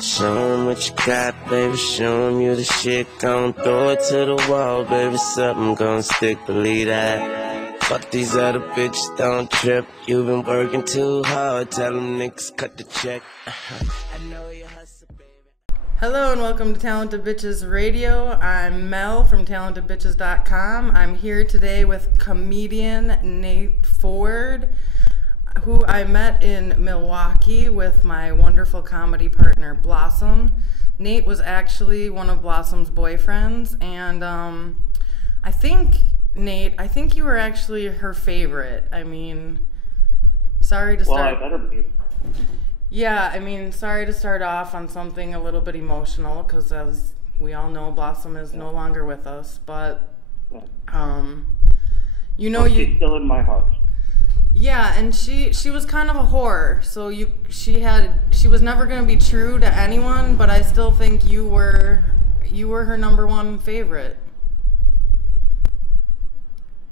Show 'em what you got, baby. Show 'em you the shit. Gon' throw it to the wall, baby. Something gon' stick, believe that. Fuck these other bitches, don't trip. You been working too hard. Tell them niggas cut the check. I know you hustle, baby. Hello and welcome to Talented Bitches Radio. I'm Mel from TalentedBitches.com. I'm here today with comedian Nate Ford, who I met in Milwaukee with my wonderful comedy partner Blossom. Nate was actually one of Blossom's boyfriends, and I think, Nate, you were actually her favorite. I mean, sorry to start... Well, I better be. Yeah, I mean, sorry to start off on something a little bit emotional, because as we all know, Blossom is no longer with us, but, you know, she's still in my heart. Yeah, and she was kind of a whore, so she was never going to be true to anyone, but I still think you were her number one favorite.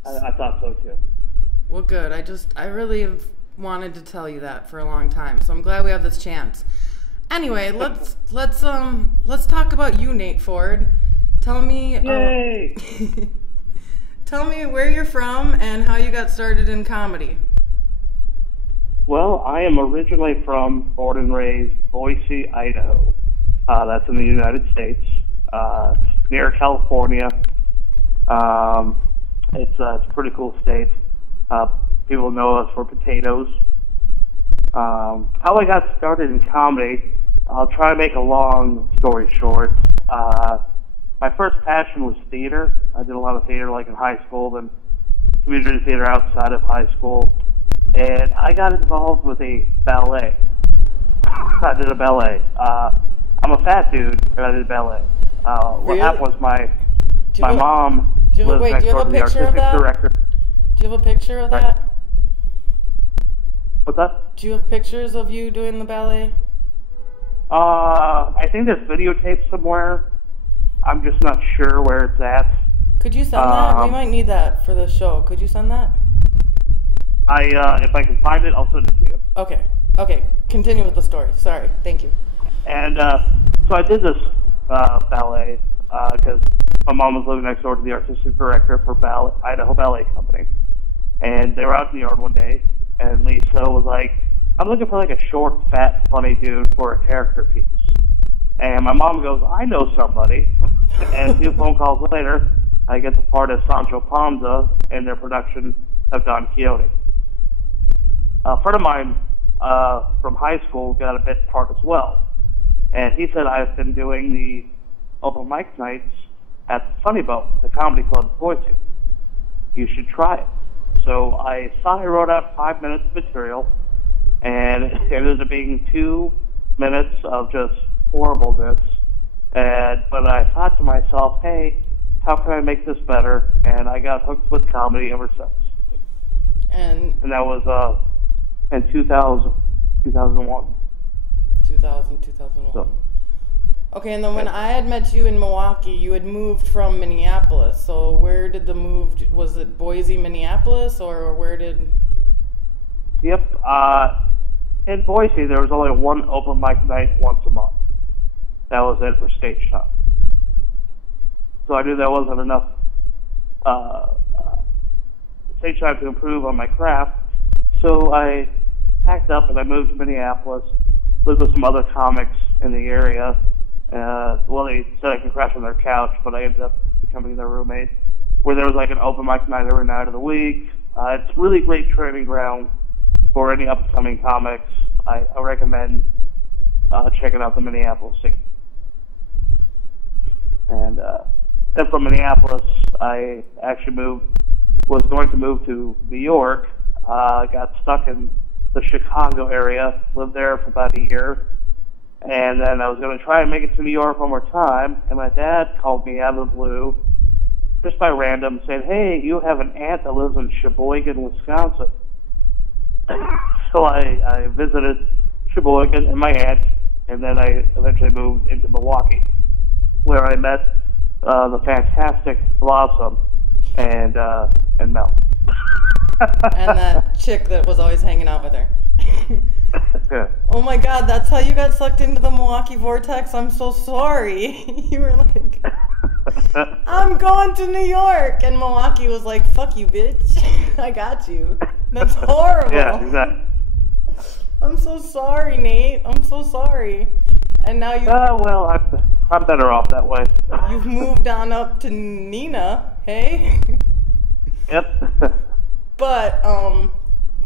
I thought so too. Well, good. I really have wanted to tell you that for a long time, so I'm glad we have this chance. Anyway, let's talk about you, Nate Ford. Tell me Yay! Tell me where you're from and how you got started in comedy. Well, I am originally from, born and raised, Boise, Idaho. That's in the United States, near California. It's a pretty cool state. People know us for potatoes. How I got started in comedy, I'll try to make a long story short. My first passion was theater. I did a lot of theater like in high school, then community theater outside of high school. And I got involved with a ballet. I did a ballet. I'm a fat dude, and I did ballet. What happened was my mom lives next door to the artistic director. Do you have a picture of that? What's that? Do you have pictures of you doing the ballet? I think there's videotape somewhere. I'm just not sure where it's at. Could you send that? We might need that for the show. Could you send that? If I can find it, I'll send it to you. Okay. Continue with the story. Sorry. Thank you. And so I did this ballet because my mom was living next door to the artistic director for Idaho Ballet Company. And they were out in the yard one day, and Lisa was like, I'm looking for like a short, fat, funny dude for a character piece. And my mom goes, I know somebody. And a few phone calls later, I get the part of Sancho Panza in their production of Don Quixote. A friend of mine from high school got a bit part as well. And he said, I've been doing the open mic nights at the Funny Bone, the comedy club in Boise. You should try it. So I wrote out 5 minutes of material, and it ended up being 2 minutes of just horribleness. But I thought to myself, hey, how can I make this better? And I got hooked with comedy ever since. And that was in 2001. 2001. So. Okay, and then when I had met you in Milwaukee, you had moved from Minneapolis. So where did the move, was it Boise, Minneapolis, or where did... Yep, in Boise, there was only one open mic night once a month. That was it for stage time. So I knew there wasn't enough stage time to improve on my craft. So I packed up and I moved to Minneapolis, lived with some other comics in the area. Well, they said I could crash on their couch, but I ended up becoming their roommate, where there was like an open mic night every night of the week. It's really great training ground for any upcoming comics. I recommend checking out the Minneapolis scene. And then from Minneapolis, I actually was going to move to New York. Got stuck in the Chicago area, lived there for about a year. And then I was going to try and make it to New York one more time, and my dad called me out of the blue, just by random, saying, hey, you have an aunt that lives in Sheboygan, Wisconsin. So I visited Sheboygan and my aunt, and then I eventually moved into Milwaukee, where I met the fantastic Blossom and Mel. And that chick that was always hanging out with her. Oh my God, that's how you got sucked into the Milwaukee vortex? I'm so sorry. You were like, I'm going to New York. And Milwaukee was like, fuck you, bitch. I got you. That's horrible. Yeah, exactly. I'm so sorry, Nate. I'm so sorry. And now Well, I'm better off that way. you've moved on up to Nina, hey? Yep. But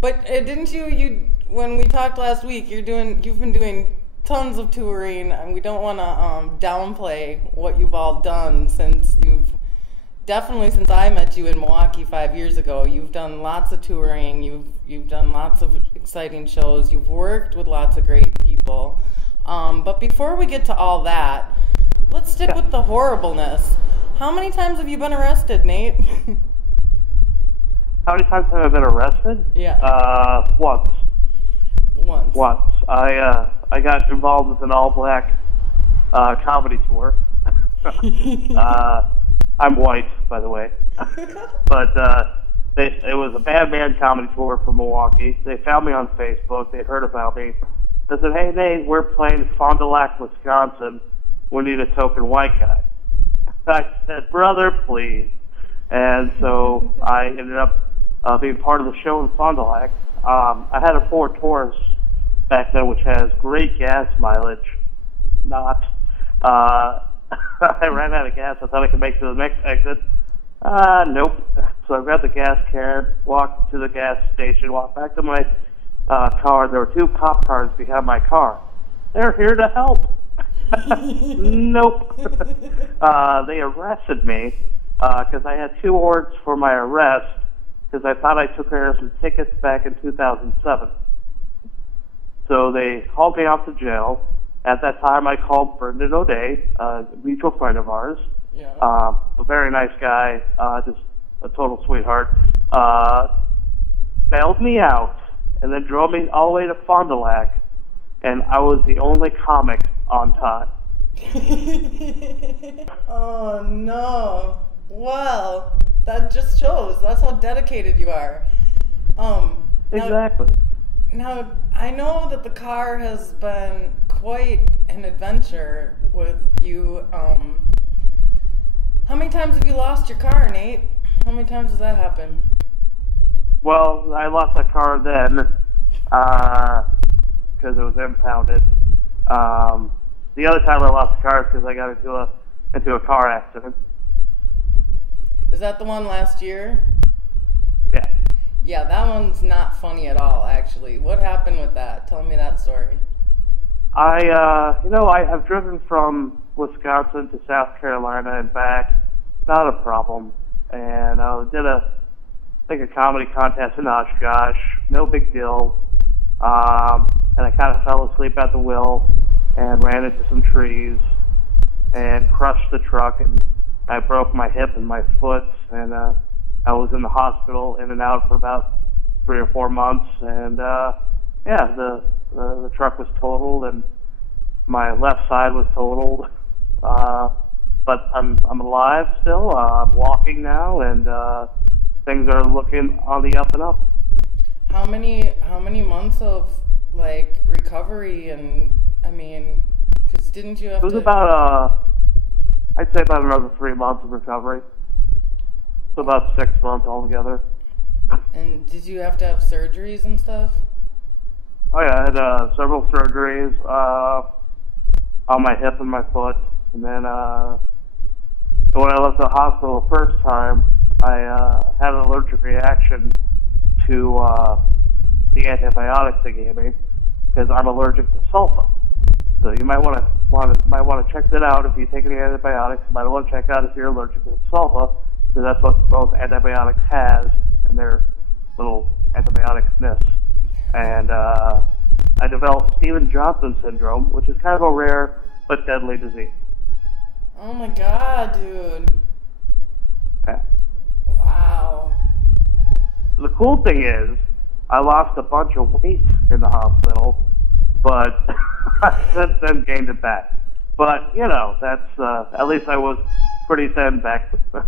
didn't you when we talked last week, you've been doing tons of touring, and we don't want to downplay what you've all done since I met you in Milwaukee 5 years ago. You've done lots of touring, you've done lots of exciting shows, you've worked with lots of great people. But before we get to all that, let's stick with the horribleness. How many times have you been arrested, Nate? How many times have I been arrested? Yeah. Once. Once. I got involved with an all-black comedy tour. I'm white, by the way. But it was a bad man comedy tour from Milwaukee. They found me on Facebook. They heard about me. They said, hey, Nate, we're playing Fond du Lac, Wisconsin. We need a token white guy. I said, brother, please. And so I ended up being part of the show in Fond du Lac. I had a Ford Taurus back then, which has great gas mileage. Not. I ran out of gas. I thought I could make it to the next exit. Nope. So I grabbed the gas can, walked to the gas station, walked back to my car. There were 2 cop cars behind my car. They're here to help. Nope. They arrested me because I had 2 warrants for my arrest because I thought I took care of some tickets back in 2007. So they hauled me off to jail. At that time, I called Brendan O'Day, a mutual friend of ours. Yeah. A very nice guy, just a total sweetheart. Bailed me out and then drove me all the way to Fond du Lac, and I was the only comic on time. Oh no. Well, that just shows. That's how dedicated you are. Exactly. Now, I know that the car has been quite an adventure with you. How many times have you lost your car, Nate? How many times has that happened? Well, I lost my car then because it was impounded. The other time I lost the car is because I got into a car accident. Is that the one last year? Yeah. Yeah, that one's not funny at all, actually. What happened with that? Tell me that story. I've driven from Wisconsin to South Carolina and back. Not a problem. And I did a comedy contest in Oshkosh. No big deal. And I kind of fell asleep at the wheel and ran into some trees and crushed the truck, and I broke my hip and my foot, and I was in the hospital in and out for about 3 or 4 months, and the truck was totaled and my left side was totaled, but I'm alive still. I'm walking now, and things are looking on the up and up. How many months of like recovery? And I mean, because didn't you have to? It was about I'd say about another 3 months of recovery. So about 6 months altogether. And did you have to have surgeries and stuff? Oh yeah, I had several surgeries on my hip and my foot, and then when I left the hospital the first time, I had an allergic reaction to the antibiotics they gave me because I'm allergic to sulfa. So you might want to check that out if you take any antibiotics. You might want to check out if you're allergic to sulfa, because that's what most antibiotics has in their little antibiotics-ness. And I developed Stevens-Johnson syndrome, which is kind of a rare but deadly disease. Oh my God, dude. Yeah. Wow. The cool thing is, I lost a bunch of weight in the hospital, but I since then gained it back. But, that's, at least I was pretty thin back in the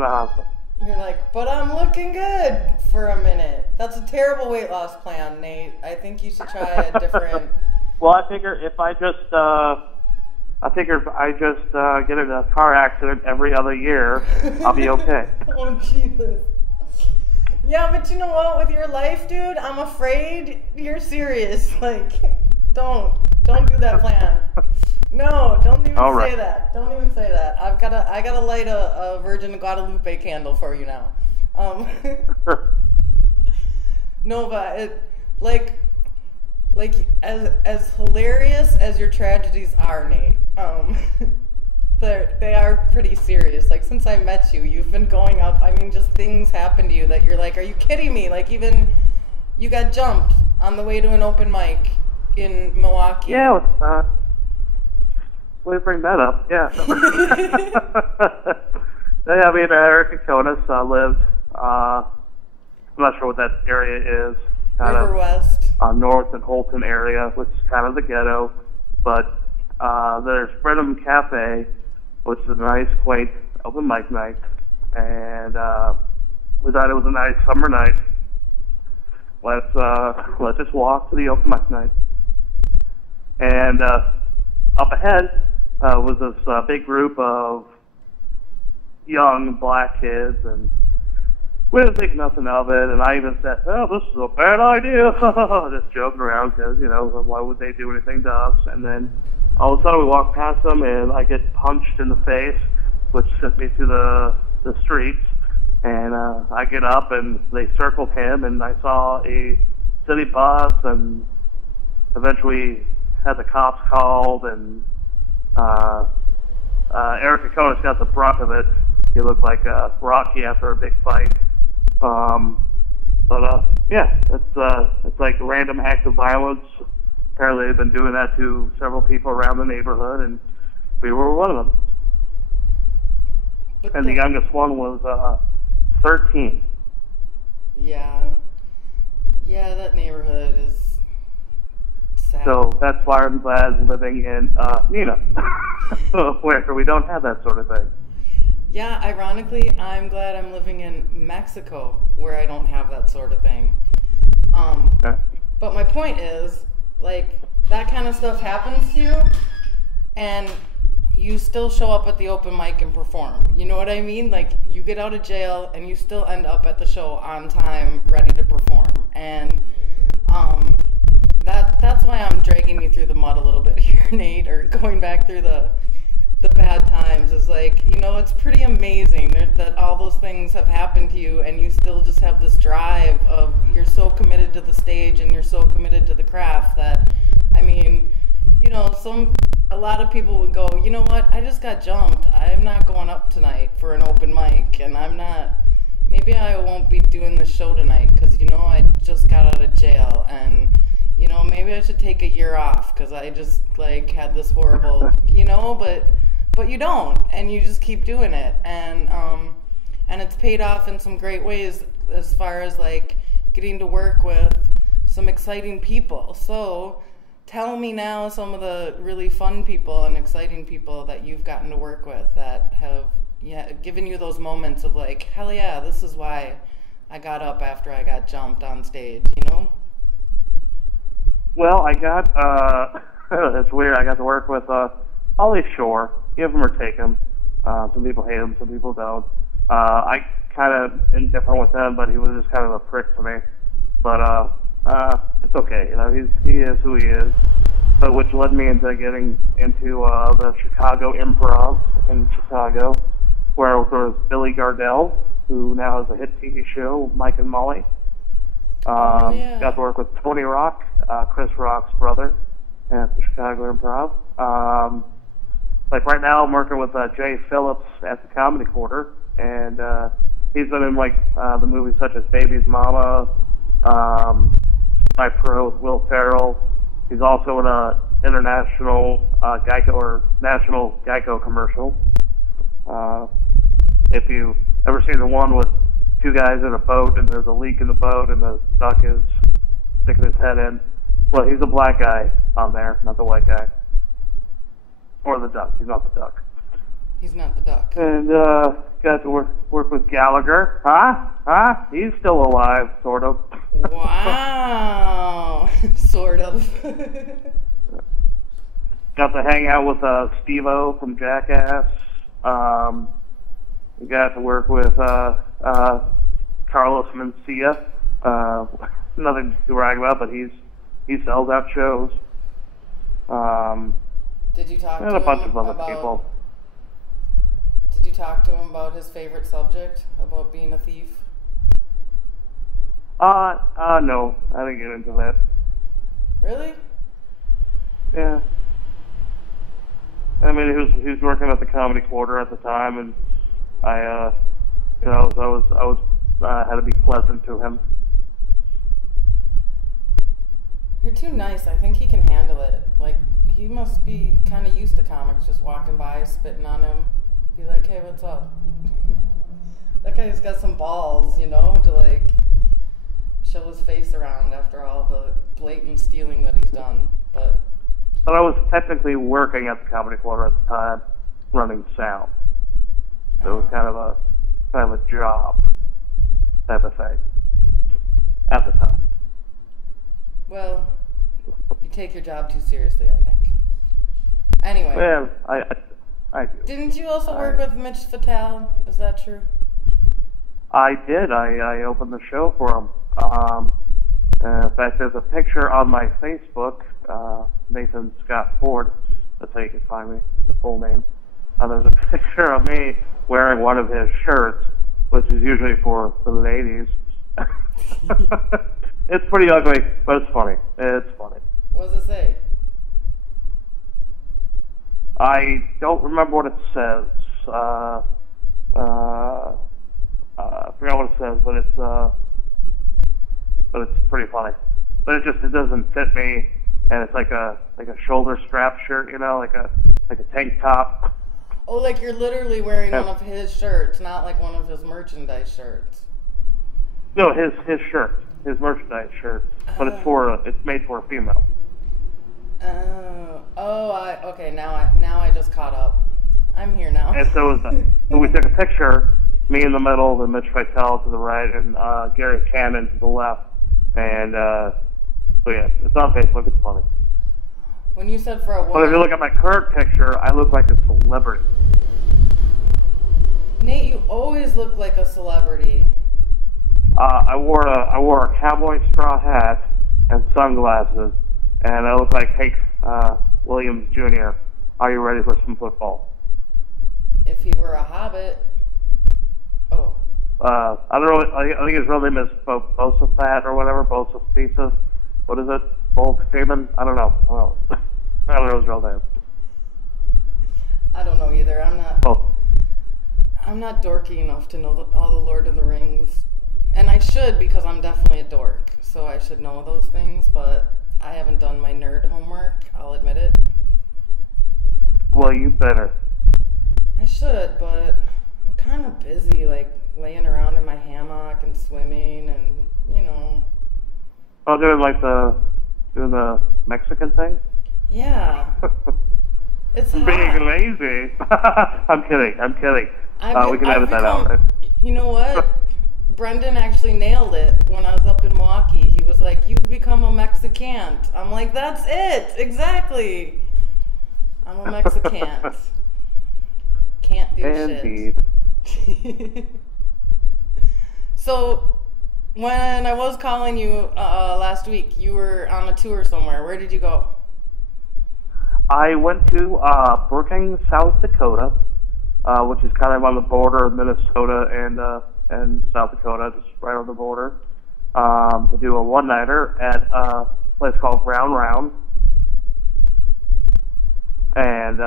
hospital. You're like, but I'm looking good for a minute. That's a terrible weight loss plan, Nate. I think you should try a different. Well, I figure if I just get in a car accident every other year, I'll be okay. Oh, Jesus. Yeah, but you know what? With your life, dude, I'm afraid you're serious. Like, don't do that plan. No, don't even say that. Don't even say that. I gotta light a Virgin Guadalupe candle for you now. No, but it, like as hilarious as your tragedies are, Nate. They are pretty serious. Like, since I met you, you've been going up. I mean, just things happen to you that you're like, are you kidding me? Like, even you got jumped on the way to an open mic in Milwaukee. Yeah, way to bring that up. Yeah. Yeah, I mean, Eric Kokonis lived. I'm not sure what that area is. River West. North and Holton area, which is kind of the ghetto. But there's Brenham Cafe, which is a nice, quaint open mic night. And we thought it was a nice summer night. Let's just walk to the open mic night. And up ahead was this big group of young black kids, and we didn't think nothing of it. And I even said, "Oh, this is a bad idea," just joking around because, you know, why would they do anything to us? And then all of a sudden we walk past them, and I get punched in the face, which sent me to the streets. And I get up, and they circled him, and I saw a city bus, and eventually had the cops called, and Eric Kokonis got the brunt of it. He looked like Rocky after a big fight. Yeah, it's like a random act of violence. Apparently they've been doing that to several people around the neighborhood, and we were one of them. And the youngest one was 13. Yeah, that neighborhood is sad. So that's why I'm glad living in Nina, where we don't have that sort of thing. Yeah, ironically, I'm glad I'm living in Mexico, where I don't have that sort of thing. But my point is, like, that kind of stuff happens to you, and you still show up at the open mic and perform. You know what I mean? Like, you get out of jail, and you still end up at the show on time, ready to perform. And that's why I'm dragging you through the mud a little bit here, Nate, or going back through the bad times. Is like, you know, it's pretty amazing that all those things have happened to you, and you still just have this drive of, you're so committed to the stage and you're so committed to the craft that, I mean, you know, a lot of people would go, you know what, I just got jumped, I'm not going up tonight for an open mic, and maybe I won't be doing the show tonight because, you know, I just got out of jail, and, you know, maybe I should take a year off because I just, like, had this horrible, you know, but you don't, and you just keep doing it, and it's paid off in some great ways as far as, like, getting to work with some exciting people. So tell me now some of the really fun people and exciting people that you've gotten to work with that have given you those moments of, like, hell yeah, this is why I got up after I got jumped on stage, you know? Well, I got, it's weird, I got to work with Ollie Shore. Give him or take him. Some people hate him, some people don't. I kind of indifferent with him, but he was just kind of a prick to me. But it's okay, you know, he is who he is. So, which led me into getting into the Chicago Improv in Chicago, where there was Billy Gardell, who now has a hit TV show, Mike and Molly. Got to work with Tony Rock, Chris Rock's brother, at the Chicago Improv. Like right now, I'm working with Jay Phillips at the Comedy Quarter, and he's been in like the movies such as Baby's Mama, My Pro with Will Ferrell. He's also in a international Geico or national Geico commercial. If you ever seen the one with two guys in a boat and there's a leak in the boat and the duck is sticking his head in, well, he's a black guy on there, not the white guy. Or the duck. He's not the duck. He's not the duck. And got to work with Gallagher. Huh? He's still alive, sort of. Wow. Sort of. Got to hang out with Steve-O from Jackass. We got to work with Carlos Mencia. Nothing to brag about, but he sells out shows. Did you talk to him and a bunch of other people. Did you talk to him about his favorite subject, about being a thief? No, I didn't get into that. Really? Yeah. I mean, he was working at the Comedy Quarter at the time, and I had to be pleasant to him. You're too nice. I think he can handle it. Like, he must be kind of used to comics just walking by, spitting on him. Be like, hey, what's up? That guy's got some balls, to like show his face around after all the blatant stealing that he's done. But I was technically working at the Comedy Quarter at the time, running sound. So it was kind of a job type of thing at the time. Well, you take your job too seriously, I think. Anyway. Well, I do. Didn't you also work with Mitch Fatal? Is that true? I did. I opened the show for him. In fact, there's a picture on my Facebook, Nathan Scott Ford. That's how you can find me, the full name. There's a picture of me wearing one of his shirts, which is usually for the ladies. It's pretty ugly, but it's funny. It's funny. What does it say? I don't remember what it says. I forgot what it says, but it's pretty funny. But it doesn't fit me, and it's like a shoulder strap shirt, like a tank top. Oh, like you're literally wearing one of his shirts, not like one of his merchandise shirts. No, his shirt, his merchandise shirt, but it's made for a female. Okay. Now I just caught up. I'm here now. And so we took a picture, me in the middle, then Mitch Fatel to the right, and Gary Cannon to the left. And so yeah, it's on Facebook. It's funny. When you said for a woman, but if you look at my current picture, I look like a celebrity. Nate, you always look like a celebrity. I wore a cowboy straw hat and sunglasses, and I look like Hank Williams Jr. Are you ready for some football? If he were a hobbit. Oh. I don't know. I think his real name is Bosafat or whatever. Bosafisa. What is it? Bold Freeman? I don't know. I don't know his real name. I don't know either. I'm not dorky enough to know all the Lord of the Rings. And I should, because I'm definitely a dork. So I should know those things, but I haven't done my nerd homework. I'll admit it. Well, you better. I should, but I'm kind of busy, like laying around in my hammock and swimming and, Oh, doing the Mexican thing? Yeah. It's hot. Being lazy. I'm kidding. We can edit that out. Right? You know what? Brendan actually nailed it when I was up in Milwaukee. He was like, "You've become a Mexicant." I'm like, "That's it, exactly. I'm a Mexicant. Can't do Indeed. shit." So, when I was calling you last week, you were on a tour somewhere. Where did you go? I went to Brookings, South Dakota, which is kind of on the border of Minnesota and South Dakota, just right on the border, to do a one-nighter at a place called Brown Round. And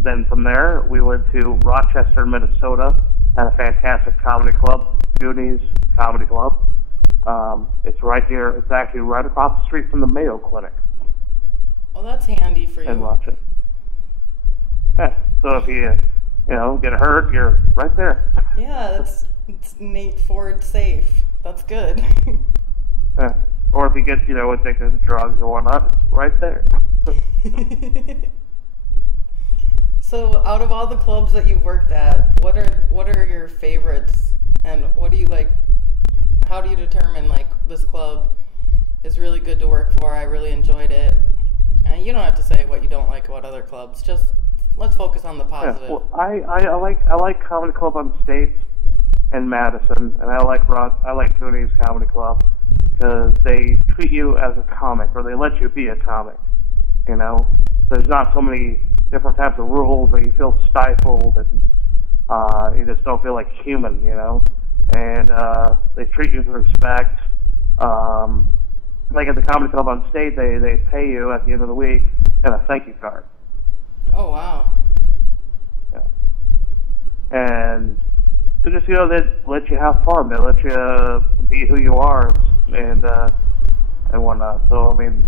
then from there, we went to Rochester, Minnesota, at a fantastic comedy club, Goonies Comedy Club. It's right here. It's actually right across the street from the Mayo Clinic. Oh, that's handy for you. In Rochester. Yeah. So if you get hurt, you're right there. Yeah, it's Nate Ford safe. That's good. Yeah. Or if you get addicted to drugs or whatnot, it's right there. So, out of all the clubs that you've worked at, what are your favorites, and what do you like? How do you determine like this club is really good to work for? I really enjoyed it. And you don't have to say what you don't like about other clubs. Just let's focus on the positive. Yeah, well, I like Comedy Club on State in Madison, and I like Goonies Comedy Club because they treat you as a comic, or they let you be a comic. You know, there's not so many different types of rules where you feel stifled and you just don't feel like human. You know, and they treat you with respect. Like at the Comedy Club on State, they pay you at the end of the week and a thank you card. Oh wow. Yeah. And they just, they let you have fun. They let you be who you are and whatnot. So I mean,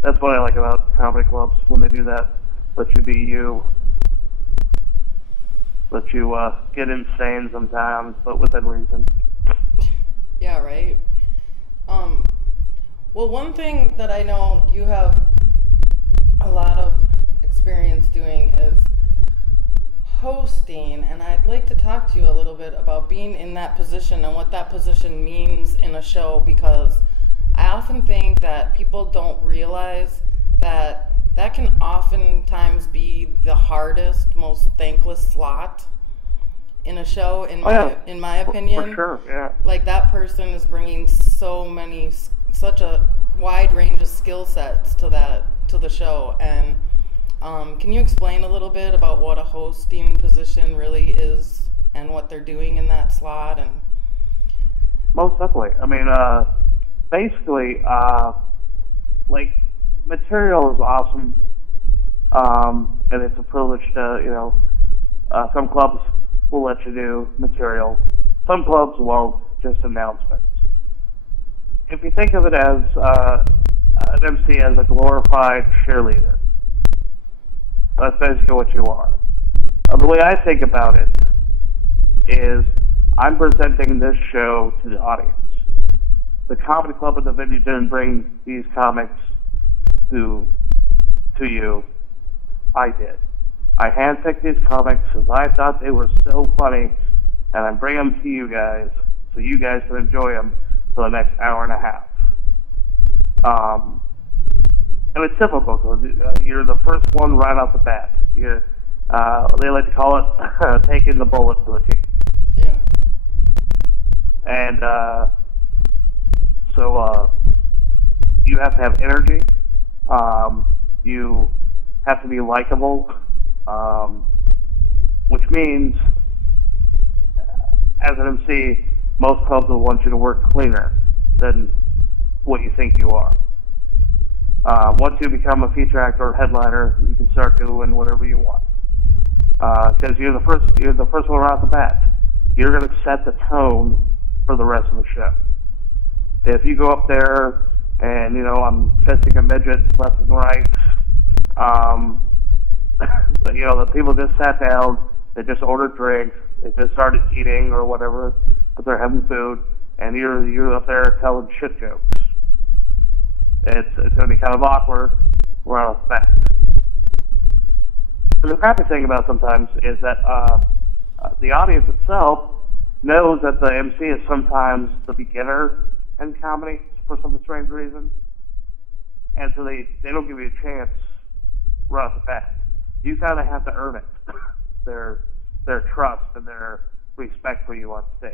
that's what I like about comedy clubs when they do that. Let you be you. Let you get insane sometimes, but within reason. Yeah, right. Well, one thing that I know you have a lot of experience doing is hosting, and I'd like to talk to you a little bit about being in that position and what that position means in a show, because I often think that people don't realize that that can oftentimes be the hardest, most thankless slot in a show, in my opinion. For sure, yeah. Like, that person is bringing such a wide range of skill sets to the show. And can you explain a little bit about what a hosting position really is and what they're doing in that slot? And most definitely. I mean, basically, like, material is awesome, and it's a privilege to, some clubs will let you do material. Some clubs won't, just announcements. If you think of it as an MC as a glorified cheerleader, that's basically what you are. The way I think about it is I'm presenting this show to the audience. The comedy club at the venue didn't bring these comics to you. I did. I handpicked these comics because I thought they were so funny, and I bring them to you guys so you guys can enjoy them for the next hour and a half. And it's typical because you're the first one right off the bat. They like to call it taking the bullet to the team. yeah. And so you have to have energy. You have to be likable, which means, as an MC, most clubs will want you to work cleaner than what you think you are. Once you become a feature actor or headliner, you can start doing whatever you want. Because you're the first one right off the bat. You're going to set the tone for the rest of the show. If you go up there and I'm fisting a midget left and right, the people just sat down, they just ordered drinks, they just started eating or whatever, but they're having food, and you're up there telling shit jokes. It's going to be kind of awkward right off the bat. And the crappy thing about it sometimes is that the audience itself knows that the MC is sometimes the beginner in comedy for some strange reason, and so they don't give you a chance right off the bat. You kind of have to earn it, their trust and their respect for you on stage.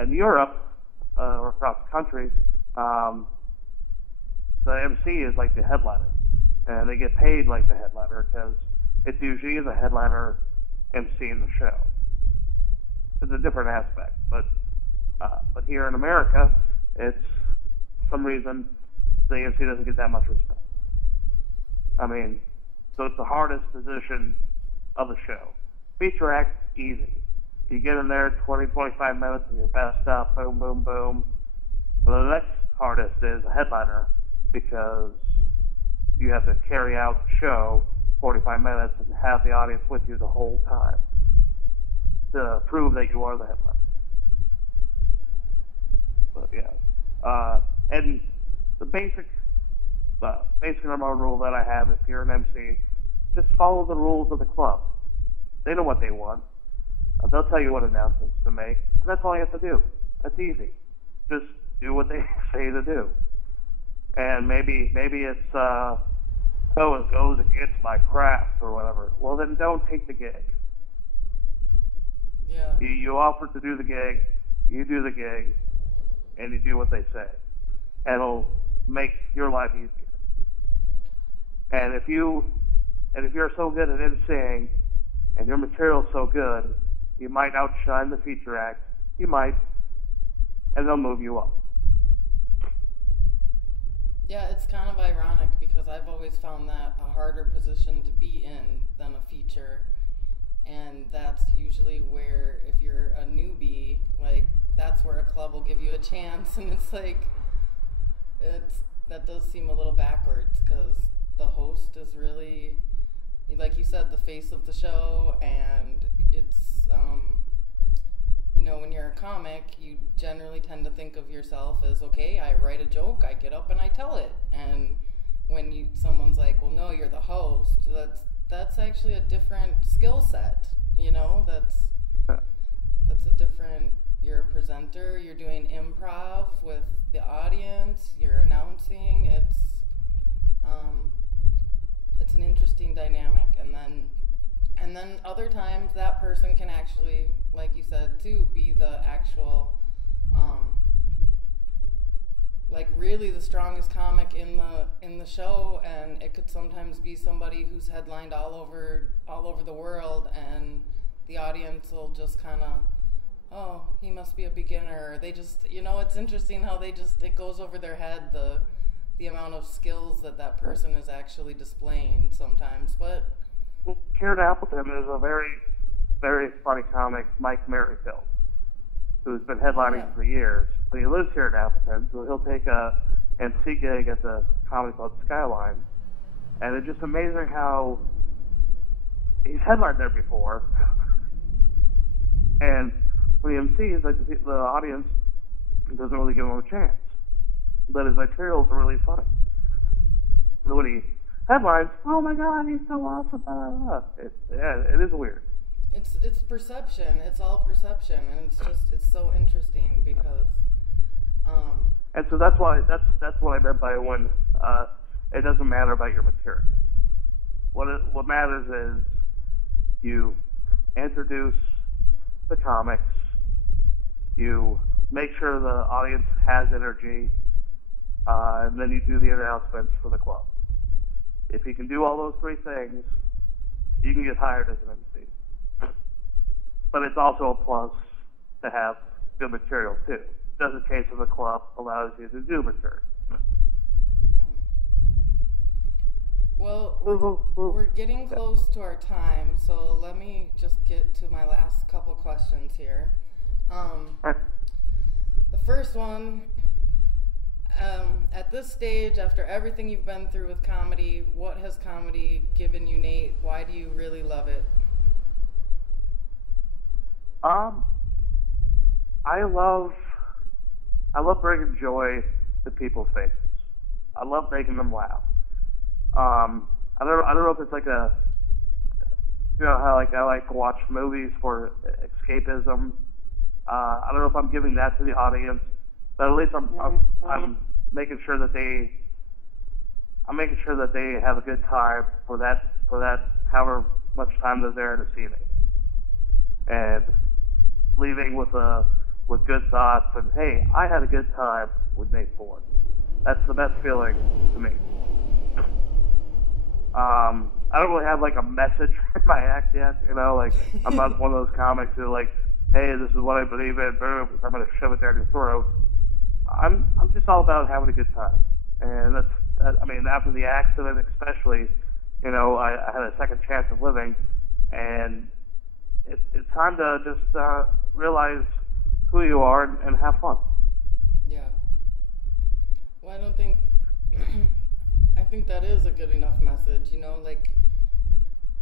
In Europe, or across the country, the MC is like the headliner, and they get paid like the headliner because it's usually the headliner MC in the show. It's a different aspect, but here in America, it's for some reason the MC doesn't get that much respect. I mean, so it's the hardest position of the show. Feature act, easy. You get in there 20, 25 minutes of your best stuff, boom, boom, boom. Well, the next hardest is a headliner because you have to carry out the show 45 minutes and have the audience with you the whole time to prove that you are the headliner. But yeah, and the basic number one rule that I have if you're an MC, just follow the rules of the club. They know what they want. They'll tell you what announcements to make, and that's all you have to do. That's easy. Just do what they say to do. And maybe it's it goes against my craft or whatever. Well, then don't take the gig. Yeah. You offer to do the gig, you do the gig, and you do what they say. And it'll make your life easier. And if you're so good at emceeing and your material's so good, you might outshine the feature act. You might, and they'll move you up. Yeah, it's kind of ironic because I've always found that a harder position to be in than a feature. And that's usually where, if you're a newbie, like, that's where a club will give you a chance. And it's like, that does seem a little backwards because the host is really, like you said, the face of the show. And it's, when you're a comic, you generally tend to think of yourself as, okay, I write a joke, I get up and I tell it. And when someone's like, well, no, you're the host, that's actually a different skill set, that's a different, you're a presenter, you're doing improv with the audience, you're announcing, it's an interesting dynamic. And then other times that person can actually, like you said too, be the actual, like really the strongest comic in the show, and it could sometimes be somebody who's headlined all over the world, and the audience will just kind of, oh, he must be a beginner. They just, it's interesting how it goes over their head, the amount of skills that person is actually displaying sometimes. But Karen Appleton is a very, very funny comic, Mike Merrifield, who's been headlining for years. But he lives here in Appleton, so he'll take a MC gig at the comedy club Skyline. And it's just amazing how he's headlined there before. And when he MCs, like the audience doesn't really give him a chance. But his materials are really funny. And when he headlines, oh my God, he's so awesome. It is weird. It's perception. It's all perception, and it's so interesting because. And so that's what I meant by when it doesn't matter about your material. What matters is you introduce the comics, you make sure the audience has energy, and then you do the announcements for the club. If you can do all those three things, you can get hired as an MC. But it's also a plus to have good material too. Just in case of the club allows you to do material. Well, we're getting close to our time, so let me just get to my last couple questions here. The first one, at this stage, after everything you've been through with comedy, what has comedy given you, Nate? Why do you really love it? I love bringing joy to people's faces. I love making them laugh. I don't know if it's like how I like to watch movies for escapism. I don't know if I'm giving that to the audience, but at least I'm making sure that they have a good time for that however much time they're there to see me, and leaving with good thoughts and, hey, I had a good time with Nate Ford. That's the best feeling to me. I don't really have like a message in my act yet, like I'm not one of those comics who like, hey, this is what I believe in, boom, I'm gonna shove it down your throat. I'm just all about having a good time. And after the accident especially, I had a second chance of living, and it's time to just realize who you are and have fun. Yeah. Well, I don't think I think that is a good enough message. Like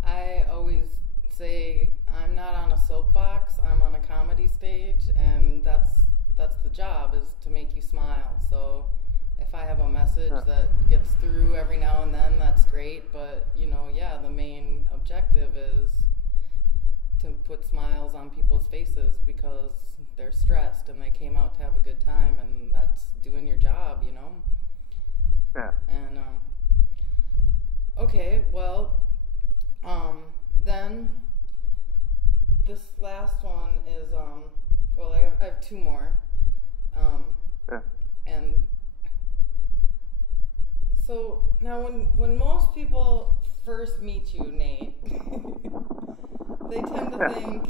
I always say, I'm not on a soapbox, I'm on a comedy stage, and that's the job, is to make you smile. So if I have a message message that gets through every now and then, that's great. But, you know, yeah, the main objective is to put smiles on people's faces because they're stressed and they came out to have a good time, and that's doing your job, you know? Yeah. And, okay, well, then this last one is, well, I have two more. Yeah. And so now when most people first meet you, Nate, they tend to think,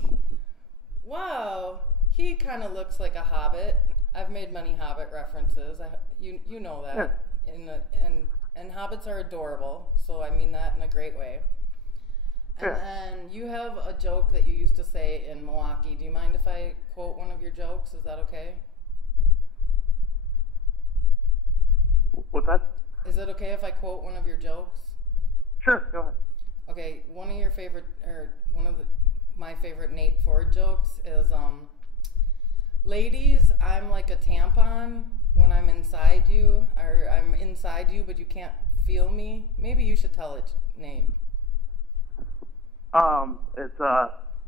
wow, he kind of looks like a hobbit. I've made many hobbit references. You know that. Yeah. And hobbits are adorable, so I mean that in a great way. And then you have a joke that you used to say in Milwaukee. Do you mind if I quote one of your jokes? Is that okay? What's that? Is it okay if I quote one of your jokes? Sure, go ahead. Okay, one of my favorite Nate Ford jokes is, ladies, I'm like a tampon when I'm inside you, or I'm inside you, but you can't feel me. Maybe you should tell it, Nate. I'm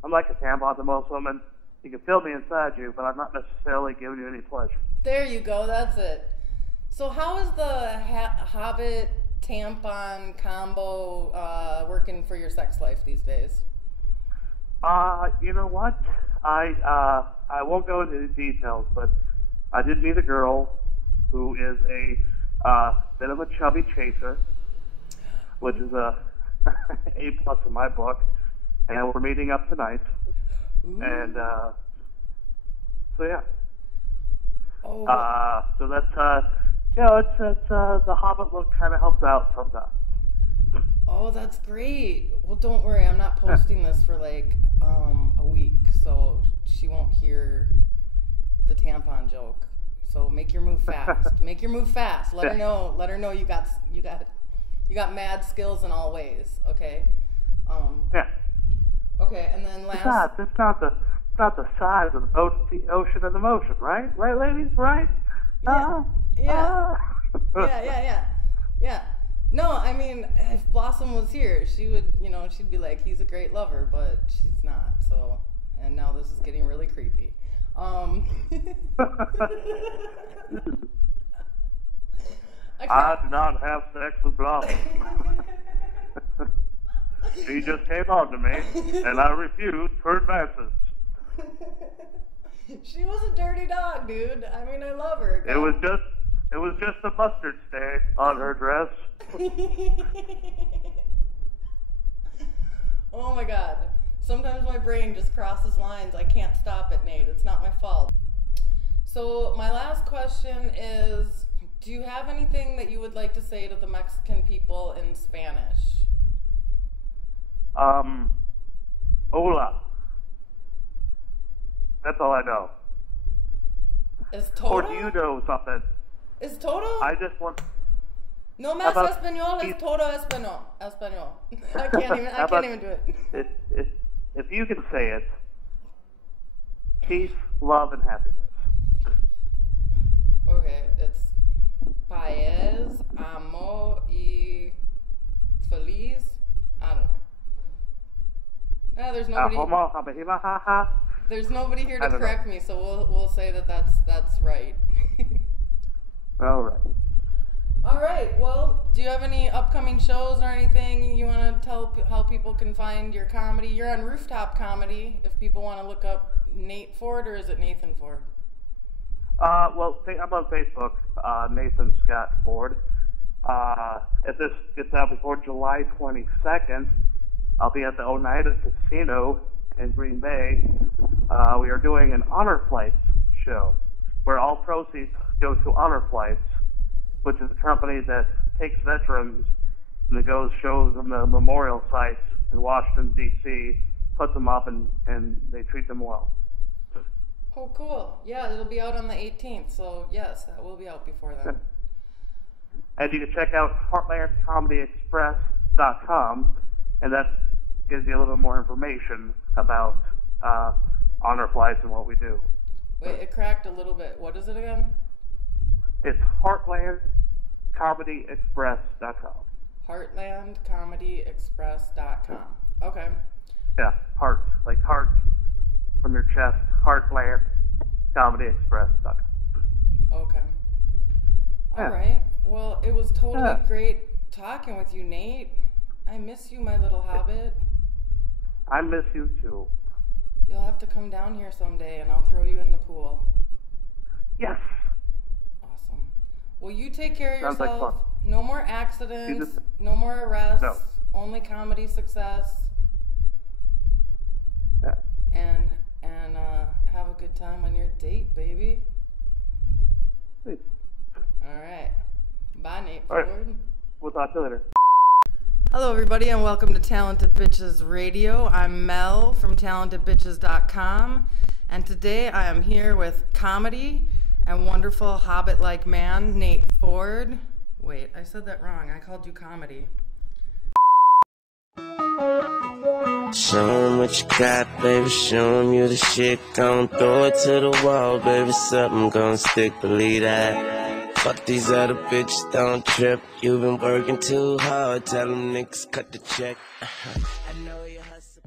like a tampon to most women. You can feel me inside you, but I'm not necessarily giving you any pleasure. There you go, that's it. So how is the hobbit tampon combo working for your sex life these days? You know what? I won't go into the details, but I did meet a girl who is a bit of a chubby chaser, which is a A+ in my book, and we're meeting up tonight. Ooh. And so yeah. Oh. So that's it's the Hobbit look kind of helps out sometimes. Oh, that's great. Well, don't worry, I'm not posting this for like a week, so she won't hear the tampon joke. So make your move fast. Make your move fast. Let her know. Let her know you got mad skills in all ways. Okay. Yeah. Okay, and then last. Besides, it's not the size of the boat, it's the ocean of the motion, right? Right, ladies, right? Yeah. Yeah. No, I mean, if Blossom was here, she would, she'd be like, he's a great lover, but she's not. So, and now this is getting really creepy. I did not have sex with Blossom. She just came on to me, and I refused her advances. She was a dirty dog, dude. I mean, I love her. It was just a mustard stain on her dress. Oh my God. Sometimes my brain just crosses lines. I can't stop it, Nate. It's not my fault. So my last question is, do you have anything that you would like to say to the Mexican people in Spanish? Hola. That's all I know. Is todo? Or do you know something? Is todo? I just want... No más español, es todo español. I can't even do it. If you can say it, peace, love, and happiness. Okay, it's país, amor y feliz. I don't know. There's nobody. There's nobody here to correct me, so we'll say that's right. All right. All right. Well, do you have any upcoming shows or anything you want to tell how people can find your comedy? You're on Rooftop Comedy. If people want to look up Nate Ford, or is it Nathan Ford? Well, I'm on Facebook, Nathan Scott Ford. If this gets out before July 22nd, I'll be at the Oneida Casino in Green Bay. We are doing an Honor Flights show where all proceeds go to Honor Flights, which is a company that takes veterans and it goes shows them the memorial sites in Washington, D.C., puts them up, and they treat them well. Oh, cool. Yeah, it'll be out on the 18th, so yes, that will be out before then. And you can check out heartlandcomedyexpress.com, and that gives you a little bit more information about Honor Flights and what we do. Wait, it cracked a little bit. What is it again? It's heartlandcomedyexpress.com. heartlandcomedyexpress.com. Heartlandcomedyexpress.com. Okay. Yeah, heart, like heart from your chest, heartlandcomedyexpress.com. Okay. All Yeah. right. Well, it was totally Yeah. great talking with you, Nate. I miss you, my little hobbit. I miss you too. You'll have to come down here someday and I'll throw you in the pool. Yes. Awesome. Well, you take care of Sounds like yourself. fun. No more accidents. just- No more arrests. No. Only comedy success. Yeah. And have a good time on your date, baby. Sweet. All right. Bye, Nate All right. Ford. We'll talk to you later. Hello, everybody, and welcome to Talented Bitches Radio. I'm Mel from TalentedBitches.com, and today I am here with comedy and wonderful hobbit-like man, Nate Ford. Wait, I said that wrong. I called you comedy. Show 'em what you got, baby. Show 'em you the shit. Gon' throw it to the wall, baby. Something gon' stick, believe that. Fuck these other bitches, don't trip. You been working too hard. Tell 'em niggas cut the check. I know you hustle.